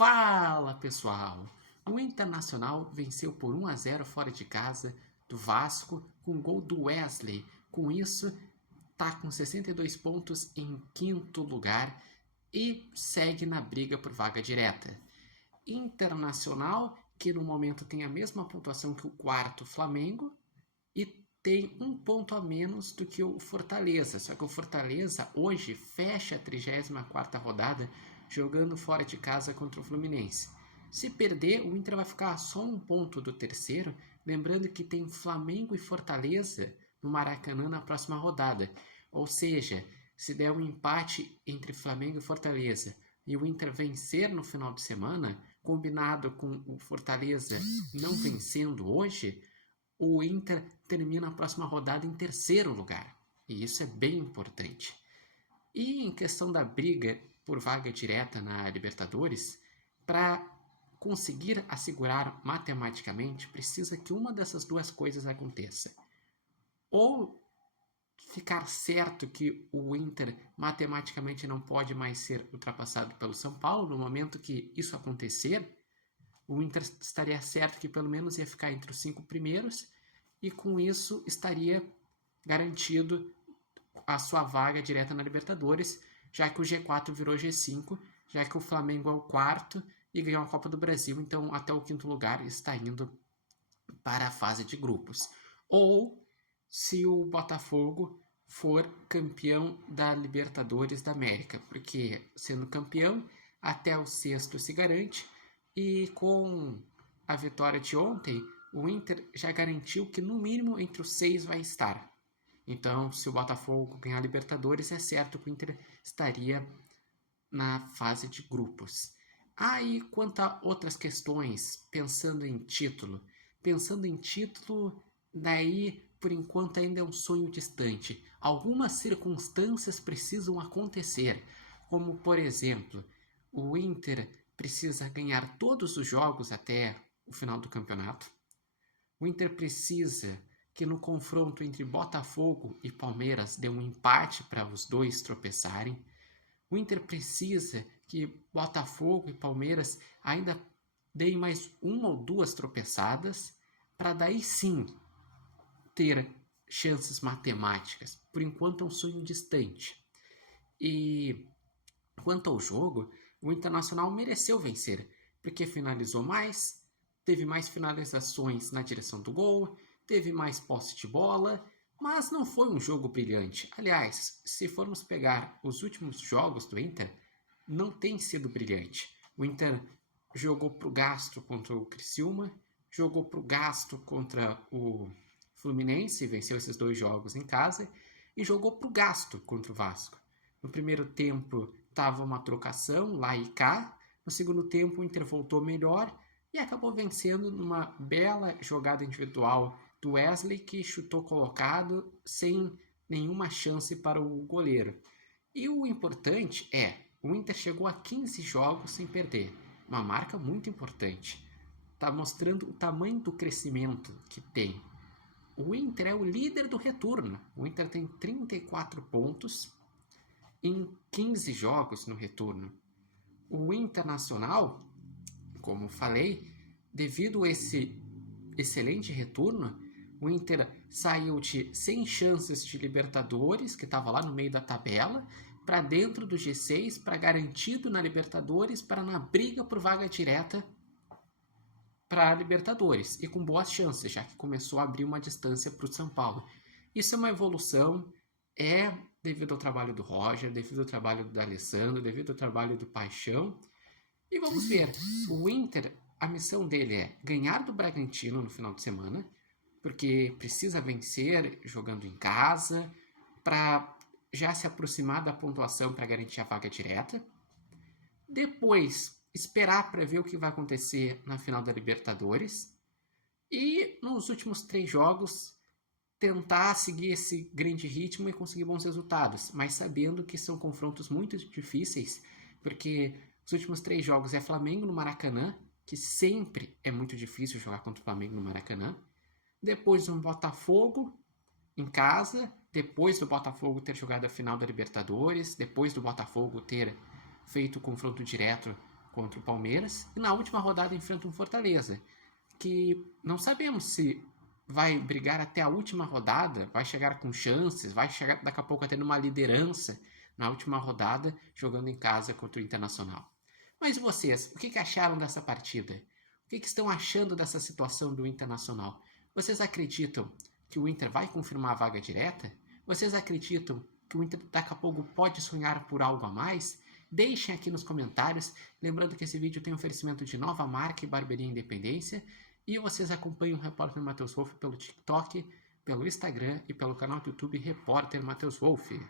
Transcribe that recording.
Fala pessoal! O Internacional venceu por 1-0 fora de casa do Vasco com o gol do Wesley. Com isso, está com 62 pontos em quinto lugar e segue na briga por vaga direta. Internacional, que no momento tem a mesma pontuação que o quarto Flamengo e tem um ponto a menos do que o Fortaleza. Só que o Fortaleza hoje fecha a 34ª rodada jogando fora de casa contra o Fluminense. Se perder, o Inter vai ficar só um ponto do terceiro, lembrando que tem Flamengo e Fortaleza no Maracanã na próxima rodada. Ou seja, se der um empate entre Flamengo e Fortaleza e o Inter vencer no final de semana, combinado com o Fortaleza não vencendo hoje, o Inter termina a próxima rodada em terceiro lugar. E isso é bem importante. E em questão da briga por vaga direta na Libertadores, para conseguir assegurar matematicamente, precisa que uma dessas duas coisas aconteça. Ou ficar certo que o Inter matematicamente não pode mais ser ultrapassado pelo São Paulo, no momento que isso acontecer, o Inter estaria certo que pelo menos ia ficar entre os 5 primeiros e com isso estaria garantido a sua vaga direta na Libertadores, já que o G4 virou G5, já que o Flamengo é o quarto e ganhou a Copa do Brasil, então até o quinto lugar está indo para a fase de grupos. Ou se o Botafogo for campeão da Libertadores da América, porque sendo campeão, até o sexto se garante, e com a vitória de ontem, o Inter já garantiu que no mínimo entre os 6 vai estar. Então, se o Botafogo ganhar a Libertadores, é certo que o Inter estaria na fase de grupos. E quanto a outras questões, pensando em título, daí por enquanto ainda é um sonho distante. Algumas circunstâncias precisam acontecer, como por exemplo, o Inter precisa ganhar todos os jogos até o final do campeonato. O Inter precisa que no confronto entre Botafogo e Palmeiras dê um empate para os dois tropeçarem. O Inter precisa que Botafogo e Palmeiras ainda deem mais uma ou duas tropeçadas para daí sim ter chances matemáticas. Por enquanto é um sonho distante. E quanto ao jogo, o Internacional mereceu vencer, porque finalizou mais, teve mais finalizações na direção do gol, teve mais posse de bola, mas não foi um jogo brilhante. Aliás, se formos pegar os últimos jogos do Inter, não tem sido brilhante. O Inter jogou pro gasto contra o Criciúma, jogou pro gasto contra o Fluminense, venceu esses 2 jogos em casa, e jogou pro gasto contra o Vasco. No primeiro tempo estava uma trocação lá e cá, no segundo tempo o Inter voltou melhor e acabou vencendo numa bela jogada individual do Wesley, que chutou colocado sem nenhuma chance para o goleiro. E o importante é, o Inter chegou a 15 jogos sem perder, uma marca muito importante. Está mostrando o tamanho do crescimento que tem. O Inter é o líder do retorno. O Inter tem 34 pontos em 15 jogos no retorno. O Internacional, como falei, devido a esse excelente retorno, o Inter saiu de 100 chances de Libertadores, que estava lá no meio da tabela, para dentro do G6, para garantido na Libertadores, para na briga por vaga direta para a Libertadores, e com boas chances, já que começou a abrir uma distância para o São Paulo. Isso é uma evolução, devido ao trabalho do Roger, devido ao trabalho do Alessandro, devido ao trabalho do Paixão. E vamos ver, o Inter, a missão dele é ganhar do Bragantino no final de semana, porque precisa vencer jogando em casa, para já se aproximar da pontuação para garantir a vaga direta. Depois, esperar para ver o que vai acontecer na final da Libertadores. E nos últimos 3 jogos, tentar seguir esse grande ritmo e conseguir bons resultados, mas sabendo que são confrontos muito difíceis, porque os últimos 3 jogos é Flamengo no Maracanã, que sempre é muito difícil jogar contra o Flamengo no Maracanã. Depois um Botafogo em casa, depois do Botafogo ter jogado a final da Libertadores, depois do Botafogo ter feito o confronto direto contra o Palmeiras e na última rodada enfrenta um Fortaleza, que não sabemos se vai brigar até a última rodada, vai chegar com chances, vai chegar daqui a pouco até numa liderança na última rodada, jogando em casa contra o Internacional. Mas vocês, o que acharam dessa partida? O que estão achando dessa situação do Internacional? Vocês acreditam que o Inter vai confirmar a vaga direta? Vocês acreditam que o Inter daqui a pouco pode sonhar por algo a mais? Deixem aqui nos comentários. Lembrando que esse vídeo tem oferecimento de Nova Marca e Barbearia Independência. E vocês acompanham o Repórter Matheus Wolff pelo TikTok, pelo Instagram e pelo canal do YouTube Repórter Matheus Wolff.